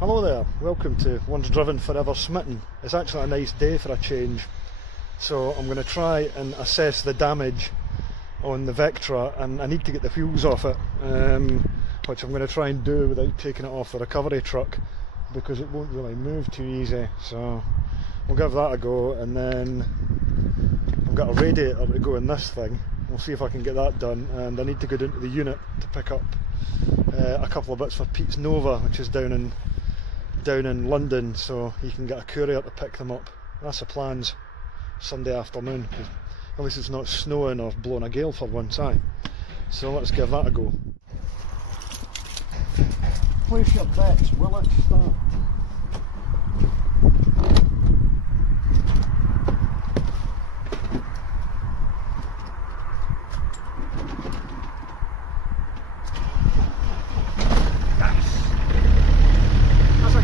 Hello there, welcome to Once Driven Forever Smitten. It's actually a nice day for a change, so I'm going to try and assess the damage on the Vectra, and I need to get the wheels off it, which I'm going to try and do without taking it off the recovery truck because it won't really move too easy. So we'll give that a go, and then I've got a radiator to go in this thing. We'll see if I can get that done, and I need to go down to the unit to pick up a couple of bits for Pete's Nova, which is down in London, so he can get a courier to pick them up. That's the plans. Sunday afternoon, at least it's not snowing or blowing a gale for once, aye. So let's give that a go. Place your bets, will it start?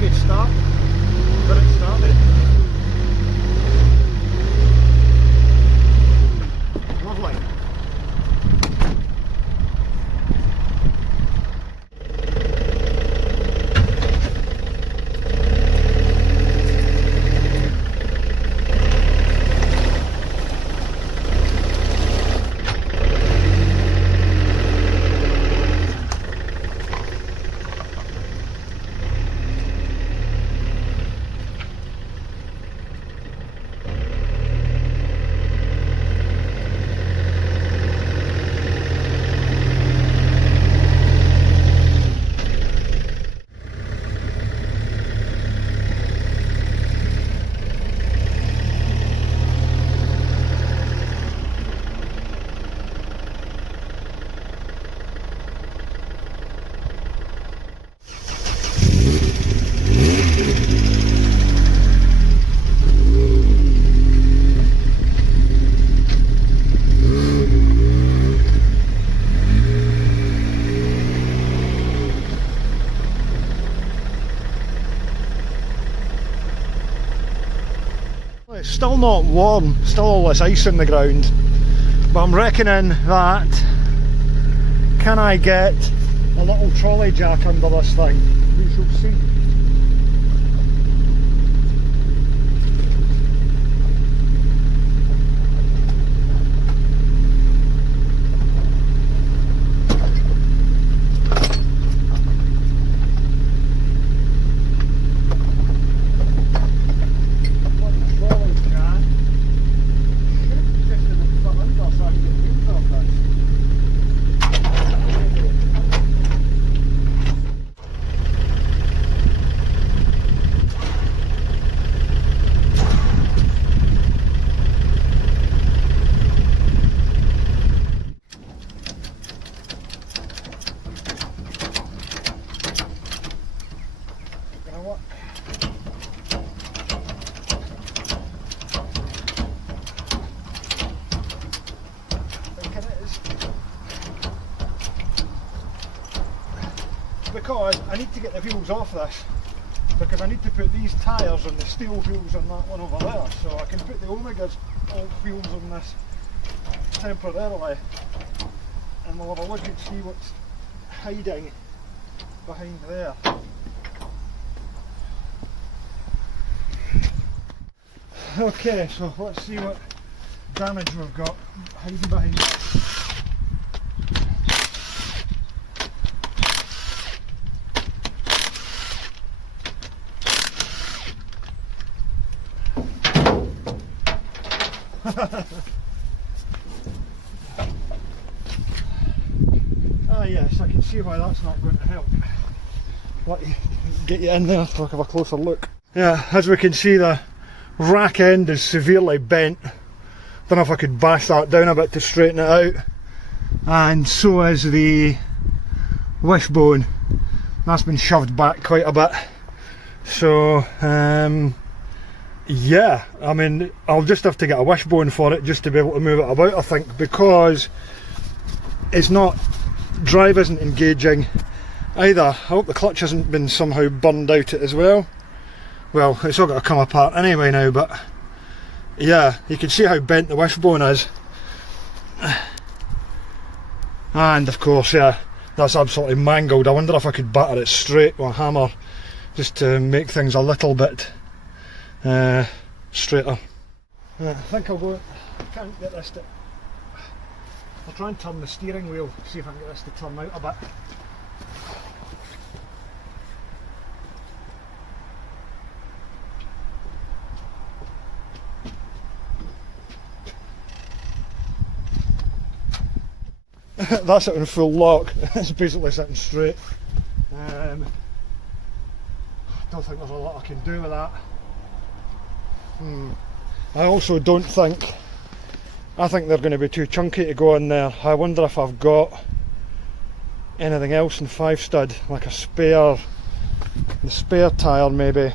Good start. Got it started. Lovely. It's still not warm, still all this ice in the ground, but I'm reckoning that, can I get a little trolley jack under this thing? We shall see. Because I need to get the wheels off this, because I need to put these tyres and the steel wheels on that one over there, so I can put the Omega's old wheels on this temporarily, and we'll have a look and see what's hiding behind there. Okay, so let's see what damage we've got hiding behind it. Ah yes, I can see why that's not going to help. Let you get you in there to have a closer look. Yeah, as we can see, the rack end is severely bent. Don't know if I could bash that down a bit to straighten it out. And so is the wishbone. That's been shoved back quite a bit. So yeah, I mean, I'll just have to get a wishbone for it just to be able to move it about, I think, because it's not, drive isn't engaging either. I hope the clutch hasn't been somehow burned out it as well. Well, it's all got to come apart anyway now, but yeah, you can see how bent the wishbone is. And of course, yeah, that's absolutely mangled. I wonder if I could batter it straight with a hammer just to make things a little bit straighter. I think I'll go, I can't get this to, I'll try and turn the steering wheel, see if I can get this to turn out a bit. That's it in full lock. It's basically sitting straight. I don't think there's a lot I can do with that. I also don't think, I think they're going to be too chunky to go in there. I wonder if I've got anything else in 5 stud, like a spare, the spare tyre maybe.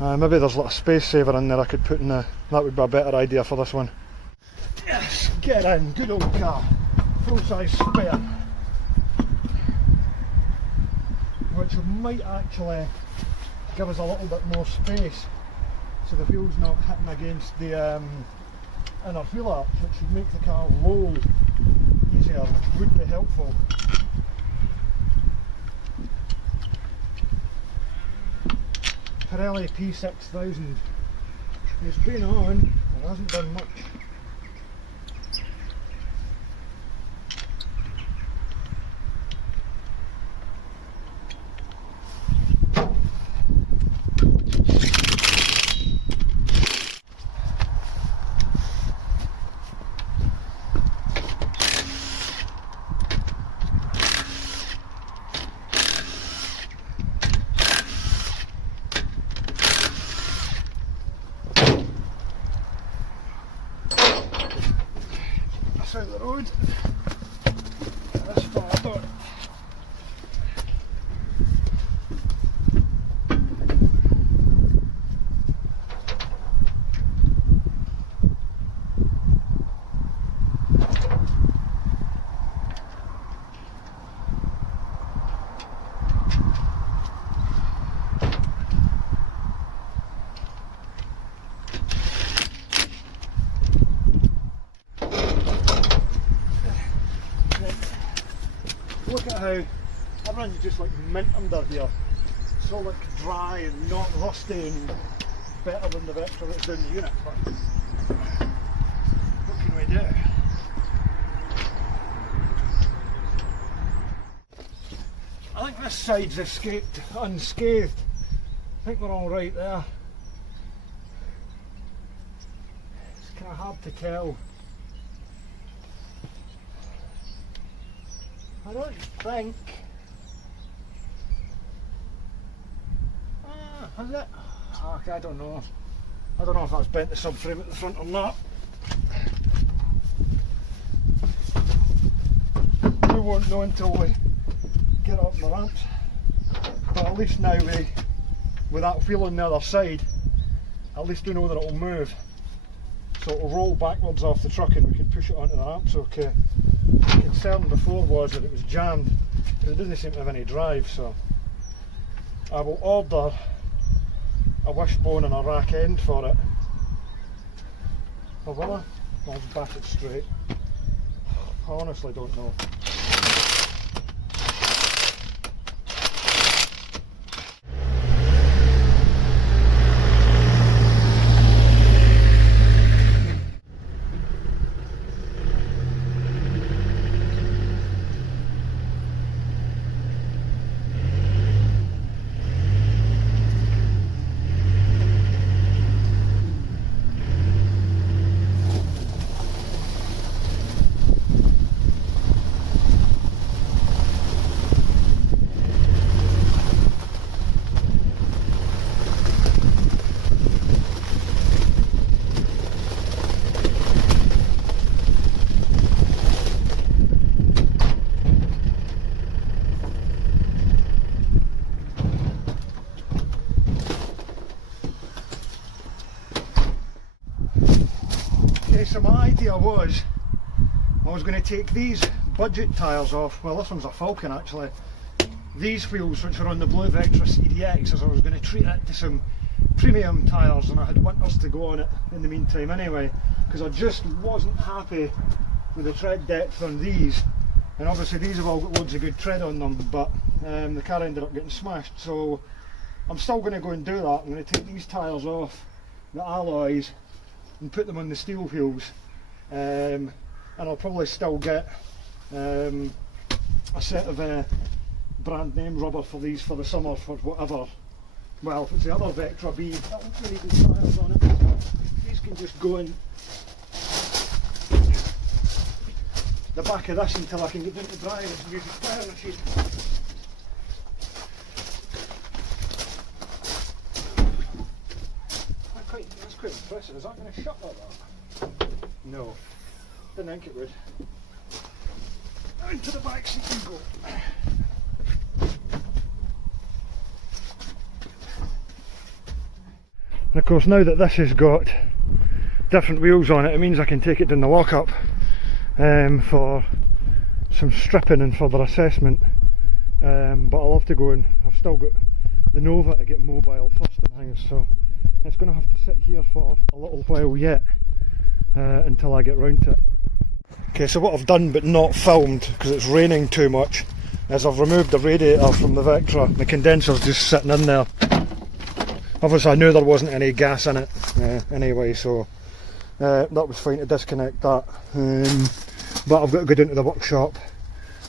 Maybe there's a little space saver in there I could put in there. That would be a better idea for this one. Yes, get in, good old car. Full size spare, which might actually give us a little bit more space so the wheel's not hitting against the inner wheel arch, which would make the car roll easier, which would be helpful. Pirelli P6000, it's been on, it hasn't done much. Out the road. This far done. Look at how everyone's just like mint under here. So like dry and not rusty and better than the Vectra that's down the unit. But what can we do? I think this side's escaped unscathed. I think we're all right there. It's kind of hard to tell. I don't think. Has it? Okay, I don't know. I don't know if that's bent the subframe at the front or not. We won't know until we get up the ramps. But at least now with that wheel on the other side, at least we know that it'll move. So it'll roll backwards off the truck and we can push it onto the ramps okay. The concern before was that it was jammed because it doesn't seem to have any drive, so I will order a wishbone and a rack end for it. Or will I? I'll just back it straight. I honestly don't know. So my idea was I was going to take these budget tyres off. Well, this one's a Falcon actually. These wheels, which are on the blue Vectra CDX, as I was going to treat it to some premium tyres, and I had winters to go on it in the meantime anyway, because I just wasn't happy with the tread depth on these. And obviously these have all got loads of good tread on them, but the car ended up getting smashed, so I'm still going to go and do that. I'm going to take these tyres off the alloys and put them on the steel wheels, and I'll probably still get a set of brand name rubber for these for the summer for whatever. Well, if it's the other Vectra B, that won't really be tyres on it. These can just go in the back of this until I can get down to dry and use the tyre machine. That's quite impressive. Is that going to shut like that? No, didn't think it would. Into the back seat you go. And of course, now that this has got different wheels on it, it means I can take it down the lockup for some stripping and further assessment. But I'll have to go and I've still got the Nova to get mobile first and things, so it's going to have to sit here for a little while yet until I get round to it. Okay, so what I've done but not filmed because it's raining too much is I've removed the radiator from the Vectra. The condenser's just sitting in there. Obviously I knew there wasn't any gas in it anyway, so that was fine to disconnect that. But I've got to go down to the workshop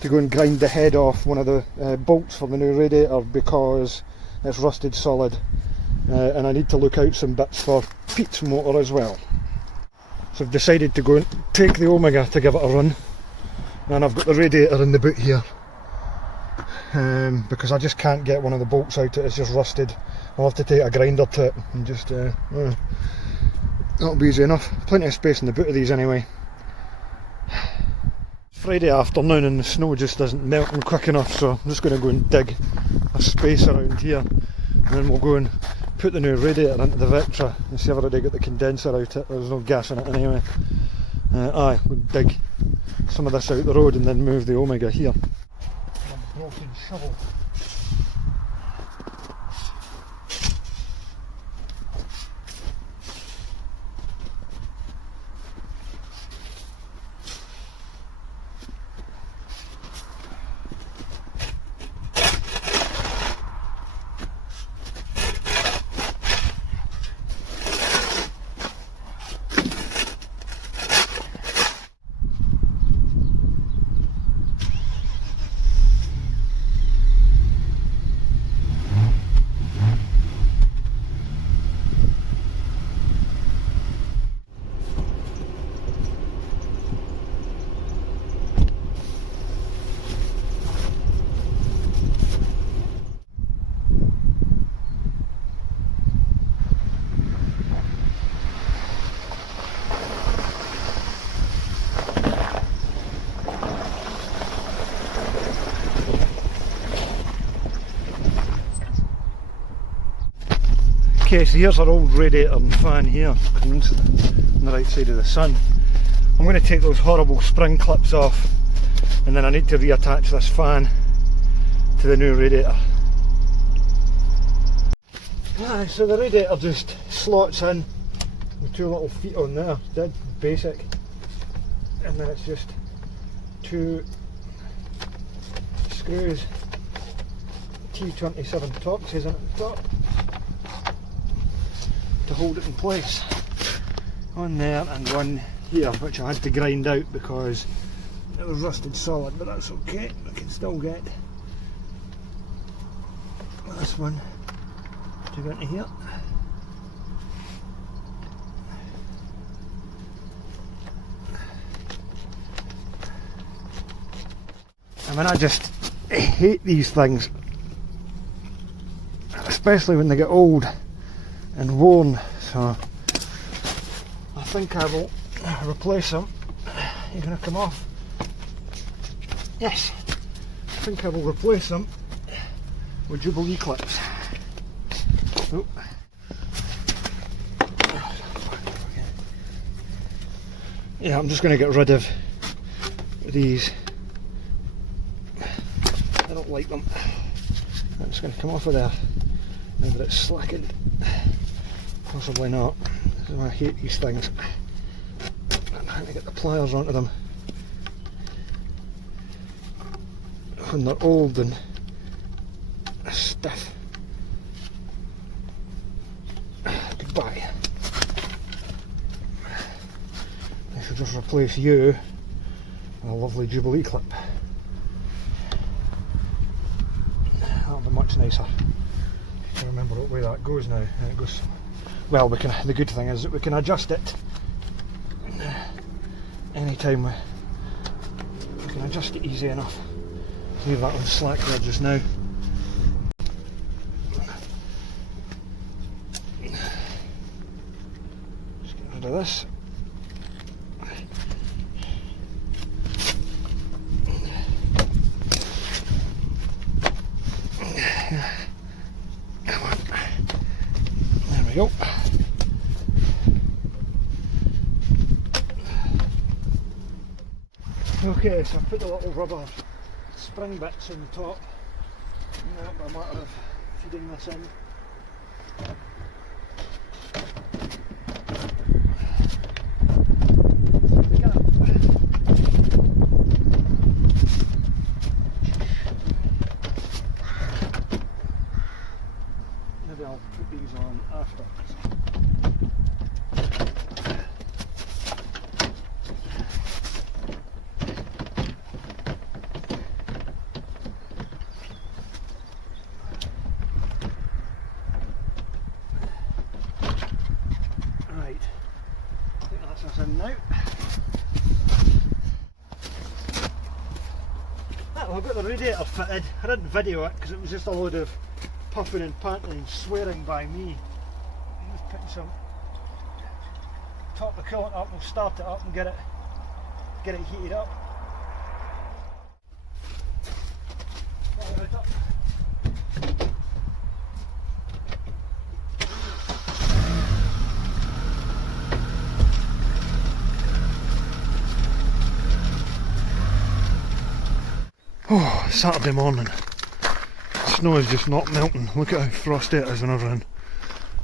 to go and grind the head off one of the bolts for the new radiator because it's rusted solid, and I need to look out some bits for Pete's motor as well. So I've decided to go and take the Omega to give it a run, and I've got the radiator in the boot here because I just can't get one of the bolts out, it's just rusted. I'll have to take a grinder to it and just that'll be easy enough. Plenty of space in the boot of these anyway. Friday afternoon and the snow just isn't melting quick enough, so I'm just going to go and dig a space around here and then we'll go and put the new radiator into the Vectra and see if I've already got the condenser out it. There's no gas in it anyway. We'll dig some of this out the road and then move the Omega here. A broken shovel. Okay, so here's our old radiator and fan here, coming on the right side of the sun. I'm going to take those horrible spring clips off and then I need to reattach this fan to the new radiator. So the radiator just slots in with two little feet on there, dead basic, and then it's just two screws, T27 Torxes in at the top to hold it in place. One there and one here, which I had to grind out because it was rusted solid, but that's okay, I can still get this one to go into here. I mean, I just hate these things, especially when they get old and worn, so I think I will replace them. You're going to come off? Yes, I think I will replace them with Jubilee clips. Oh. Yeah, I'm just going to get rid of these. I don't like them. I'm just going to come off of there now that it's slackened. Possibly not. I hate these things. I'm trying to get the pliers onto them when they're old and stiff. just replace you with a lovely Jubilee clip. That'll be much nicer. I can't remember what way that goes now. It goes, well, we can. The good thing is that we can adjust it anytime. We can adjust it easy enough. Leave that on slack there just now. Just get rid of this. Come on. There we go. Okay, so I've put the little rubber spring bits on the top. Now by a matter of feeding this in. Maybe I'll put these on after. Now. Well, I've got the radiator fitted. I didn't video it because it was just a load of puffing and panting and swearing by me. I'm just putting some top the coolant up and start it up and get it heated up. Fire it up. Oh, Saturday morning. The snow is just not melting. Look at how frosty it is and everything.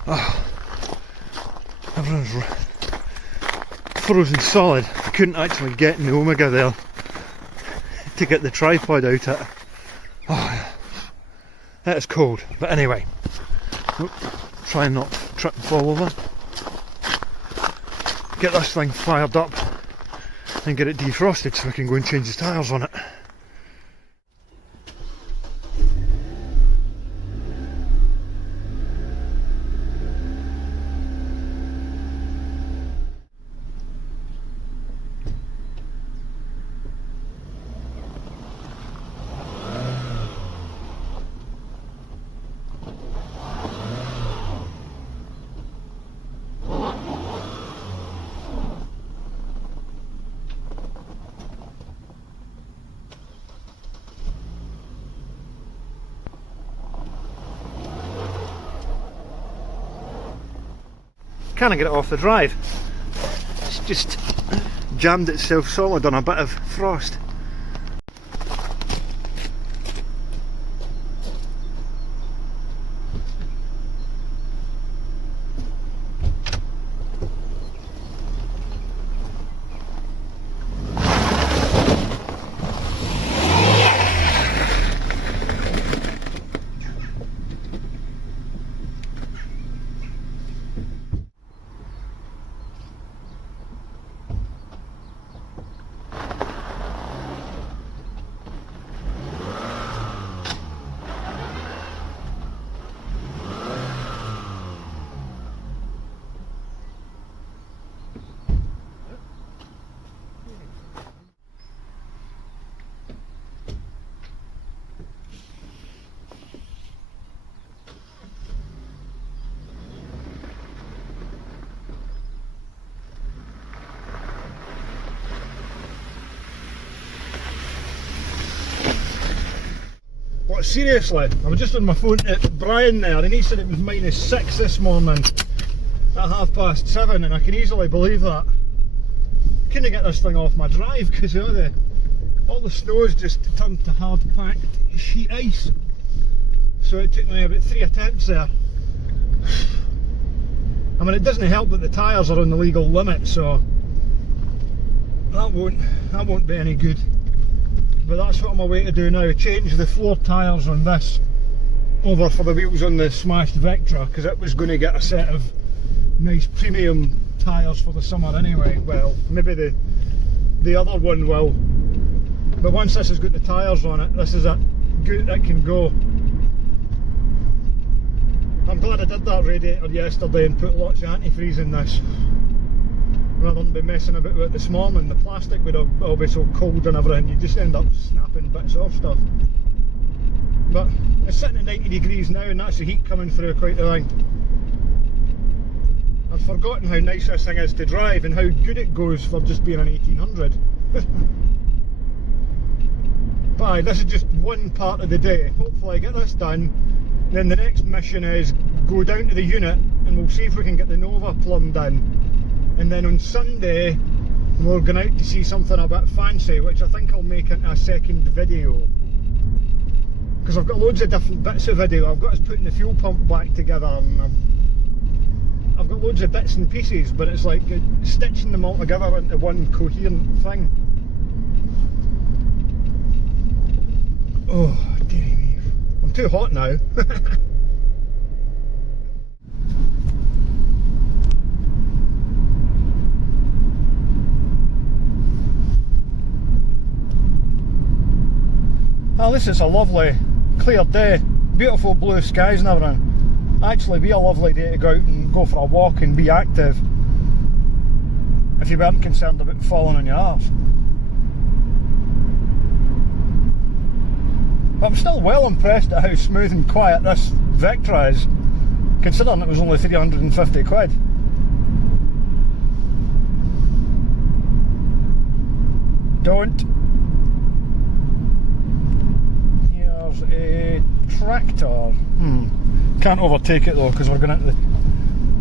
Oh, everything's frozen solid. I couldn't actually get in the Omega there to get the tripod out it. Oh, that is cold. But anyway, try and not trip and fall over. Get this thing fired up and get it defrosted so we can go and change the tyres on it. Can't get it off the drive. It's just jammed itself solid on a bit of frost. But seriously, I was just on my phone to Brian there and he said it was -6 this morning at 7:30 and I can easily believe that. Couldn't get this thing off my drive because all the snow's just turned to hard packed sheet ice. So it took me about 3 attempts there. I mean, it doesn't help that the tyres are on the legal limit, so that won't be any good. But that's what I'm away to do now, change the floor tyres on this over for the wheels on the smashed Vectra, because it was going to get a set of nice premium tyres for the summer anyway. Well, maybe the other one will, but once this has got the tyres on it, this is it. Good, it can go. I'm glad I did that radiator yesterday and put lots of antifreeze in this, rather than be messing about with it this morning. The plastic would all be so cold and everything, you just end up snapping bits off stuff. But it's sitting at 90 degrees now, and that's the heat coming through quite the thing. I've forgotten how nice this thing is to drive and how good it goes for just being an 1800. But aye, this is just one part of the day. Hopefully I get this done, then the next mission is go down to the unit and we'll see if we can get the Nova plumbed in. And then on Sunday we're going out to see something a bit fancy, which I think I'll make into a second video. Because I've got loads of different bits of video. I've got us putting the fuel pump back together, and I've got loads of bits and pieces, but it's like stitching them all together into one coherent thing. Oh, dearie me. I'm too hot now. Well, this is a lovely clear day, beautiful blue skies and everything. Actually be a lovely day to go out and go for a walk and be active, if you weren't concerned about falling on your arse. But I'm still well impressed at how smooth and quiet this Vectra is, considering it was only 350 quid. Don't. Here's a tractor. Can't overtake it though, because we're going into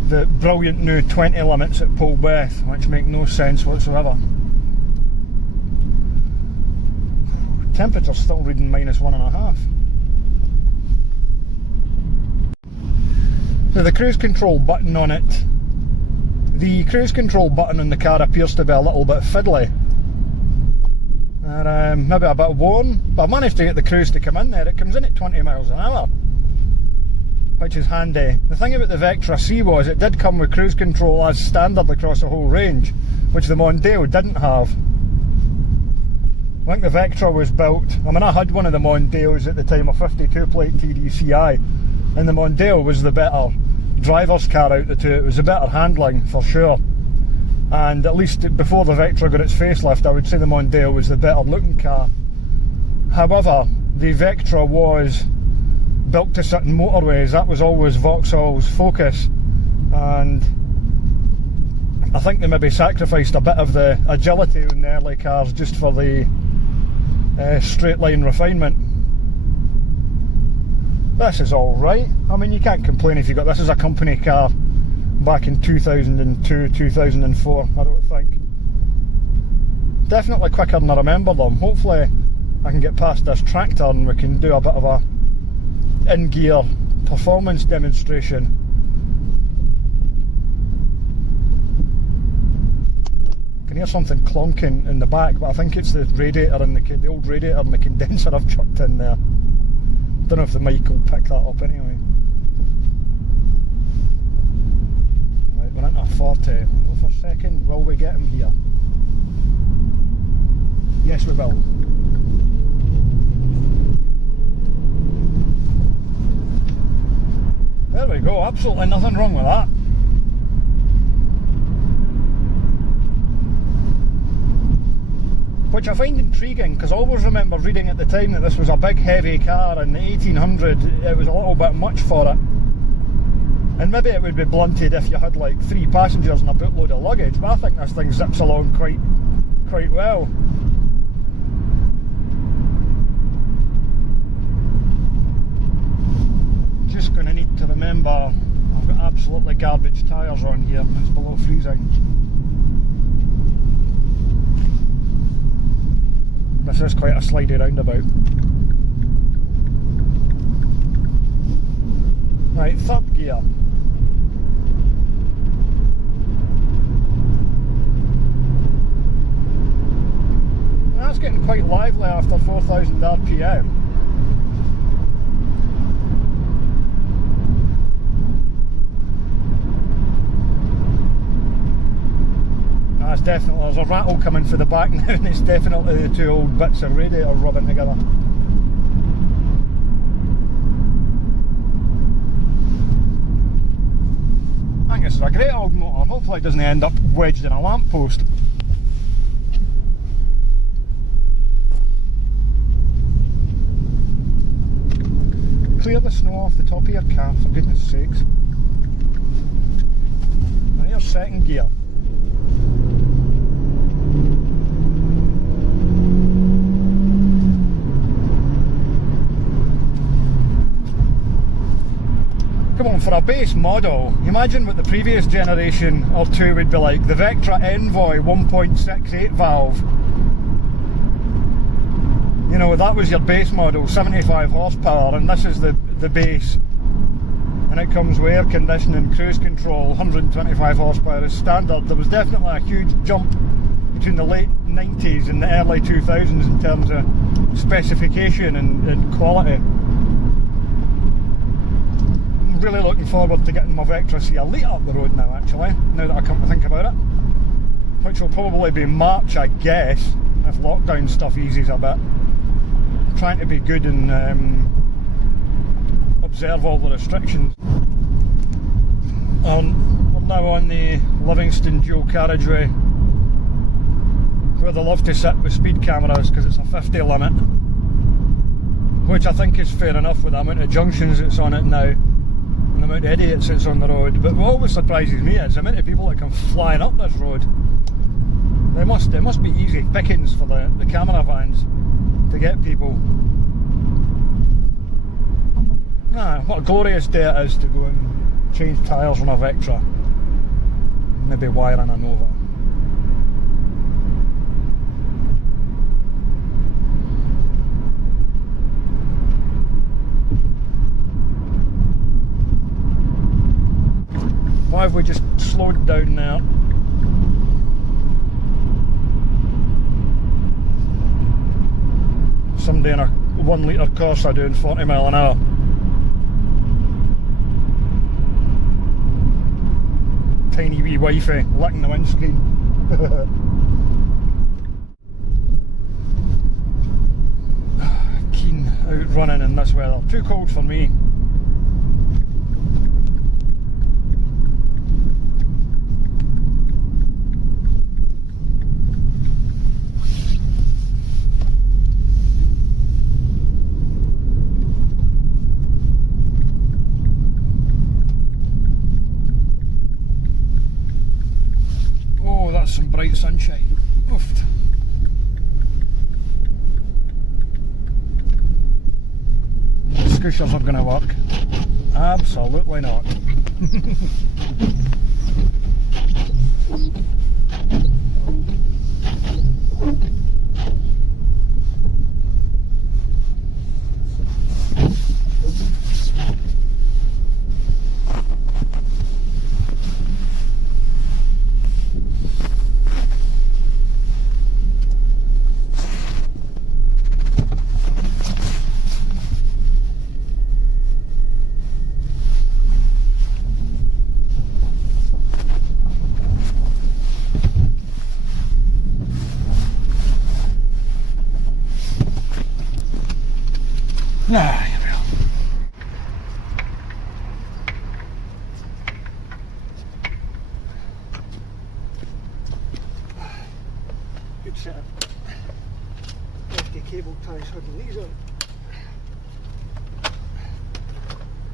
the brilliant new 20 limits at Polbeth, which make no sense whatsoever. Temperature's still reading -1.5. So the cruise control button on it, the cruise control button on the car appears to be a little bit fiddly. And maybe a bit worn, but I managed to get the cruise to come in there. It comes in at 20 miles an hour, which is handy. The thing about the Vectra C was it did come with cruise control as standard across the whole range, which the Mondeo didn't have. I think the Vectra was built, I mean I had one of the Mondeos at the time, a 52 plate TDCi, and the Mondeo was the better driver's car out of the two. It was the better handling for sure, and at least before the Vectra got its facelift I would say the Mondeo was the better looking car. However, the Vectra was built to sit in motorways. That was always Vauxhall's focus, and I think they maybe sacrificed a bit of the agility in the early cars just for the straight line refinement. This is alright. I mean, you can't complain if you got this as a company car back in 2002, 2004, I don't think. Definitely quicker than I remember them. Hopefully I can get past this tractor and we can do a bit of a in-gear performance demonstration. I can hear something clonking in the back, but I think it's the radiator and the old radiator and the condenser I've chucked in there. Don't know if the mic will pick that up anyway. Right, we're into a 40. We'll go for a second. Will we get him here? Yes, we will. There we go, absolutely nothing wrong with that. Which I find intriguing, because I always remember reading at the time that this was a big heavy car, and the 1800 it was a little bit much for it. And maybe it would be blunted if you had like 3 passengers and a bootload of luggage, but I think this thing zips along quite well. Just going to need to remember I've got absolutely garbage tyres on here and it's below freezing. This is quite a slidey roundabout. Right, third gear. That's getting quite lively after 4,000 RPM. there's a rattle coming for the back now, and it's definitely the two old bits of radiator rubbing together. I think this is a great old motor. Hopefully it doesn't end up wedged in a lamppost. Clear the snow off the top of your car, for goodness sakes. Now you're second gear. Come on, for a base model, imagine what the previous generation or two would be like. The Vectra Envoy 1.68 valve. You know, that was your base model, 75 horsepower, and this is the base. And it comes with air conditioning, cruise control, 125 horsepower is standard. There was definitely a huge jump between the late 90s and the early 2000s in terms of specification and quality. I'm really looking forward to getting my Vectra C a litre up the road now, actually, now that I come to think about it. Which will probably be March, I guess, if lockdown stuff eases a bit. Trying to be good and observe all the restrictions. We're now on the Livingston dual carriageway, where they love to sit with speed cameras because it's a 50 limit, which I think is fair enough with the amount of junctions that's on it now and the amount of idiots that's on the road. But what always surprises me is the amount of people that come flying up this road. It must be easy pickings for the camera vans to get people. What a glorious day it is to go and change tyres on a Vectra. Maybe wiring a Nova. Why have we just slowed down now? Somebody in a 1 litre Corsa doing 40 mile an hour. Tiny wee wifey licking the windscreen. Keen out running in this weather. Too cold for me. Some bright sunshine. Oofed. The scooters are going to work. Absolutely not. Ah, here we are. Good set of hefty cable ties holding these on.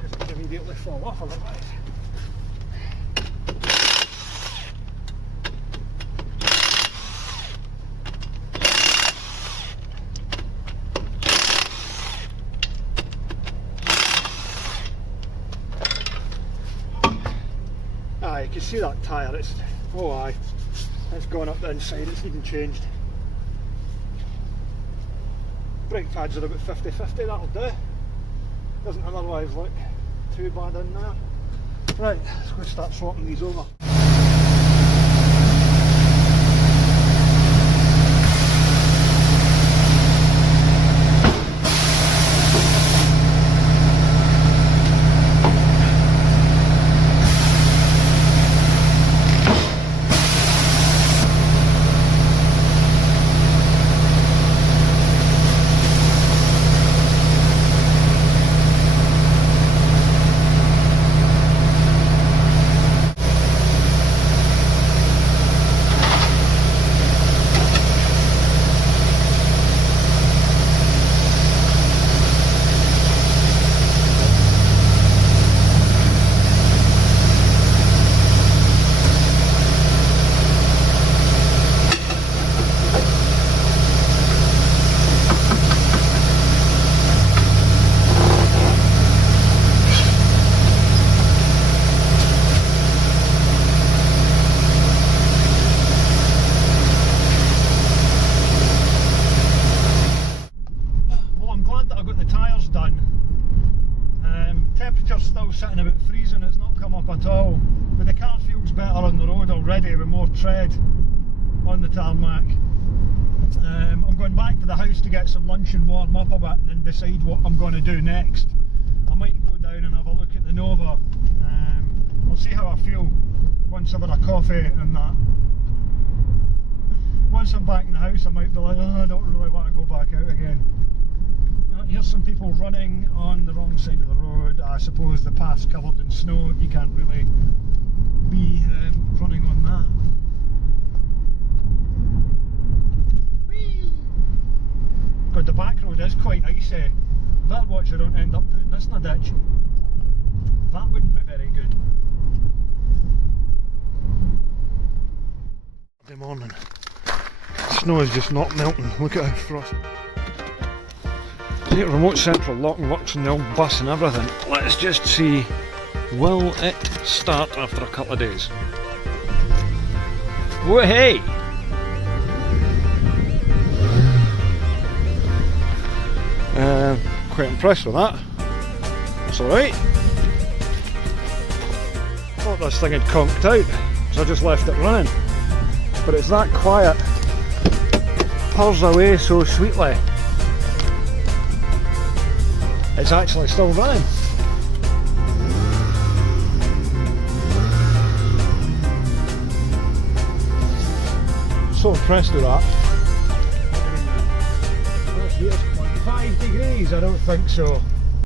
Because they immediately fall off otherwise. You can see that tyre, it's gone up the inside, it's even changed. Brake pads are about 50-50, that'll do. Doesn't otherwise look too bad in there. Right, let's go start swapping these over. freezing, it's not come up at all, but the car feels better on the road already with more tread on the tarmac. I'm going back to the house to get some lunch and warm up a bit and then decide what I'm going to do next. I might go down and have a look at the Nova. I'll see how I feel once I've had a coffee and that. Once I'm back in the house I might be like, oh, I don't really want to go back out again. Here's some people running on the wrong side of the road. I suppose the path's covered in snow, you can't really be running on that. Whee! God, the back road is quite icy. Better watch you don't end up putting this in a ditch. That wouldn't be very good. Good morning. Snow is just not melting. Look at how frosty. See, remote central locking works on the old bus and everything. Let's just see, will it start after a couple of days? Whoa, hey! Quite impressed with that. It's alright. Thought this thing had conked out, so I just left it running. But it's that quiet. Pulls away so sweetly. It's actually still running. So impressed with that. This here's 0.5 degrees, I don't think so.